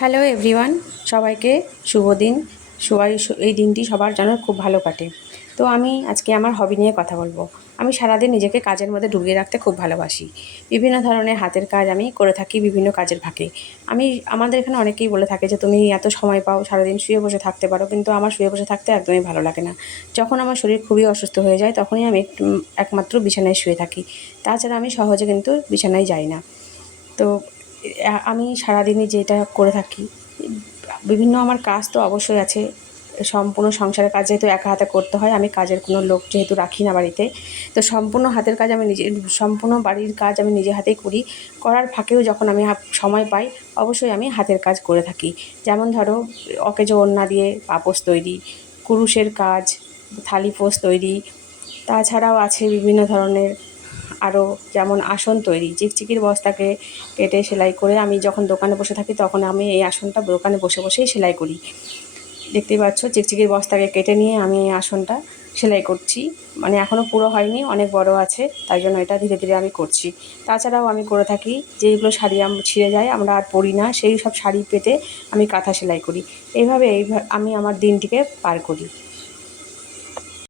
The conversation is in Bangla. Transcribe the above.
হ্যালো এভরিওয়ান, সবাইকে শুভ দিন। সবাই এই দিনটি সবার যেন খুব ভালো কাটে। তো আমি আজকে আমার হবি নিয়ে কথা বলবো। আমি সারাদিন নিজেকে কাজের মধ্যে ডুবিয়ে রাখতে খুব ভালোবাসি। বিভিন্ন ধরনের হাতের কাজ আমি করে থাকি বিভিন্ন কাজের ফাঁকে। আমাদের এখানে অনেকেই বলে থাকে যে তুমি এত সময় পাও, সারাদিন শুয়ে বসে থাকতে পারো, কিন্তু আমার শুয়ে বসে থাকতে একদমই ভালো লাগে না। যখন আমার শরীর খুবই অসুস্থ হয়ে যায় তখনই আমি একমাত্র বিছানায় শুয়ে থাকি। তাছাড়া আমি সহজে কিন্তু বিছানায় যাই না। তো আমি সারাদিনই যেটা করে থাকি, বিভিন্ন আমার কাজ তো অবশ্যই আছে। সম্পূর্ণ সংসারের কাজ যেহেতু একা হাতে করতে হয়, আমি কাজের কোনো লোক যেহেতু রাখি না বাড়িতে, তো সম্পূর্ণ হাতের কাজ আমি নিজে, সম্পূর্ণ বাড়ির কাজ আমি নিজে হাতেই করি। করার ফাঁকেও যখন আমি সময় পাই, অবশ্যই আমি হাতের কাজ করে থাকি। যেমন ধরো, অকেজো ওড়না দিয়ে পাপোশ তৈরি, কুরুশের কাজ, থালিপোষ তৈরি। তাছাড়াও আছে বিভিন্ন ধরনের আরও, যেমন আসন তৈরি, চিকচিকির বস্তাকে কেটে সেলাই করে আমি যখন দোকানে বসে থাকি তখন আমি এই আসনটা দোকানে বসে বসেই সেলাই করি। দেখতেই পাচ্ছ, চিকচিকির বস্তাকে কেটে নিয়ে আমি এই আসনটা সেলাই করছি। মানে এখনও পুরো হয়নি, অনেক বড় আছে, তাই জন্য এটা ধীরে ধীরে আমি করছি। তাছাড়াও আমি করে থাকি যেগুলো শাড়ি ছিঁড়ে যায়, আমরা আর পরি না, সেই সব শাড়ি পেতে আমি কাঁথা সেলাই করি। এইভাবে আমি আমার দিনটিকে পার করি।